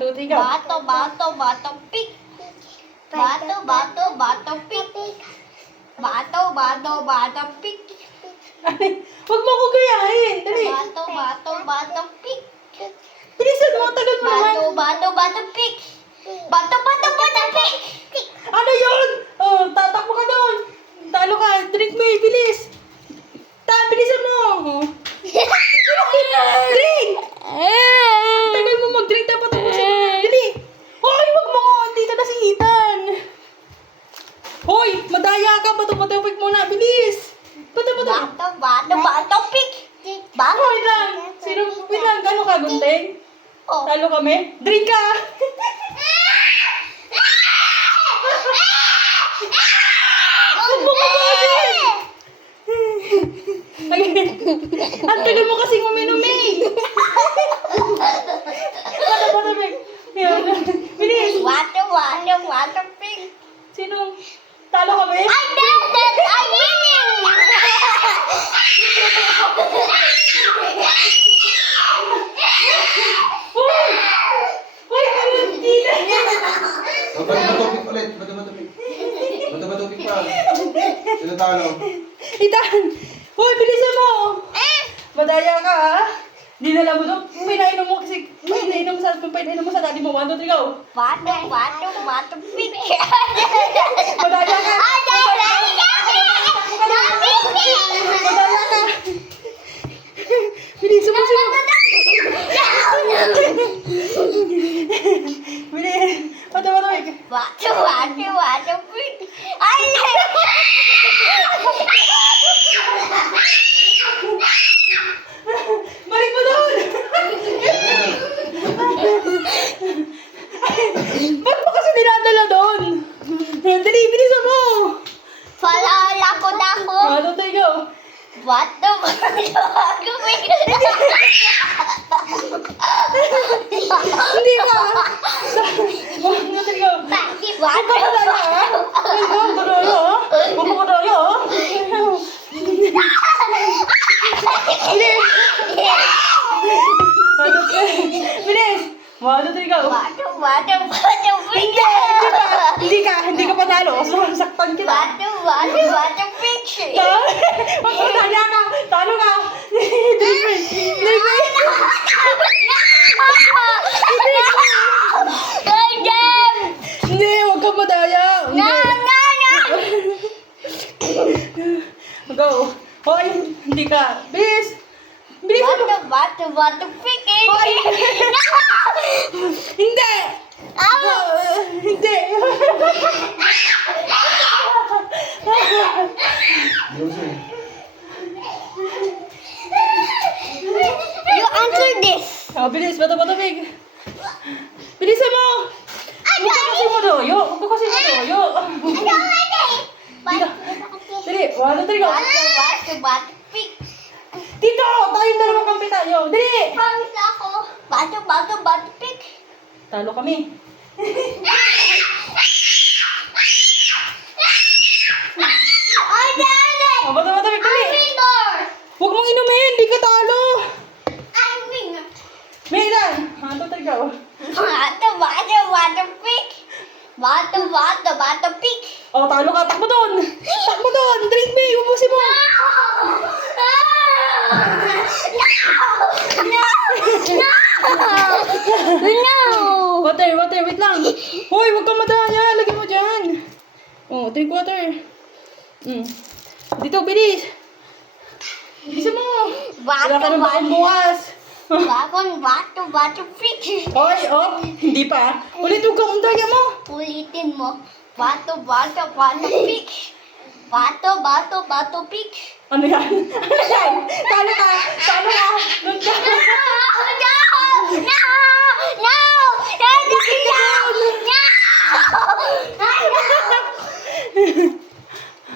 2, 3, go. Bato, pig. Bato, pig. Bato, pig. Huwag mo ko gayahin. Dali. Bato, pig. Bilisan mo, tagal mo naman. Bato, pig. Bato, pig. Ano yun? Oh, tatakbo ka doon. Talo ka. Drink mo bilis. Bilisan mo. Oh. Drink! Tagal mo mag-drink. Dapat tapusin mo. Dali. Hoy, wag mo ko. Dito na si Ethan. Hoy, madaya ka. Bato-bato-pig muna. Bilis. Bato, pig. Bato. Wait lang. Sino? Wait lang. Gano'n ka, Gunteng? Oh. Talo kami? Drink ka. Huwag mo kabasin. Ang tagal mo kasing uminom eh. Bato-bato-pig. Yan. Bilis. Bato, pig. Sino? Talo kami? I winning! Uy! Uy, hindi na. Bato-bato-pig ulit. Bato-bato-pig. Bato-bato-pig pa. Sino talo? Ethan! Uy, bilisan mo! Madaya ka ha? Di na lang mo doon. Pinainom mo kasi. Pinainom mo sa daddy mo. 1, 2, 3, go! Bato, pig. Madaya ka! Madaya ka! Bilisan mo siya! Bilis! Bato-bato-pig! Bato, pig. Ay! Balik mo doon! Ba't mo kasi dinadala doon? Dali, bilisan mo! Palala ko na ako. 1, 2, 3, go! Bato, pig. Hindi ka! 1, 2, 3, go! Huwag ka madaya ha? Huwag ka madaya ha? Huwag ka madaya ha? Bilis! Bilis! 1, 2, 3, go! Bato, pig. Hindi ka panalo. Saktan kita. Bato, pig. Huwag mo, tala ka. Talo ka. Drink me. Drink me. Hindi, huwag ka madaya. Go. Hoy, hindi ka. Bilis. Bilis mo. Bato, pig. Hindi. Hindi. Yosin. You answer this. Bilis. Bato-bato-pig. Bilisan mo. Huwag ka kasi madoyo. Huwag ka kasi madoyo. Dali. 1, 2, 3, go. Bato, pig. Dito. Tayong dalawang kampi tayo. Dali. Bato, pig. Talo kami. Bato-bato-pig. Dali. Huwag mong inumin. Hindi ka talo. Milan. 1, 2, 3, go. Bato, pig. Oh, talo ka. Takbo doon. Takbo doon. Drink me. Ubusin mo. No! Water. Wait lang. Hoy, huwag kang madaya. Lagyan mo dyan. Oh, drink water. Dito, bilis. Bilisan mo. Wala ka ng bakong bukas. Bato, pig. Hoy, hindi pa. Ulit, huwag kang daya mo. Ulitin mo. Bato, pig. Bato, pig. Ano yan? Ano yan? Talo ka. Doon ka.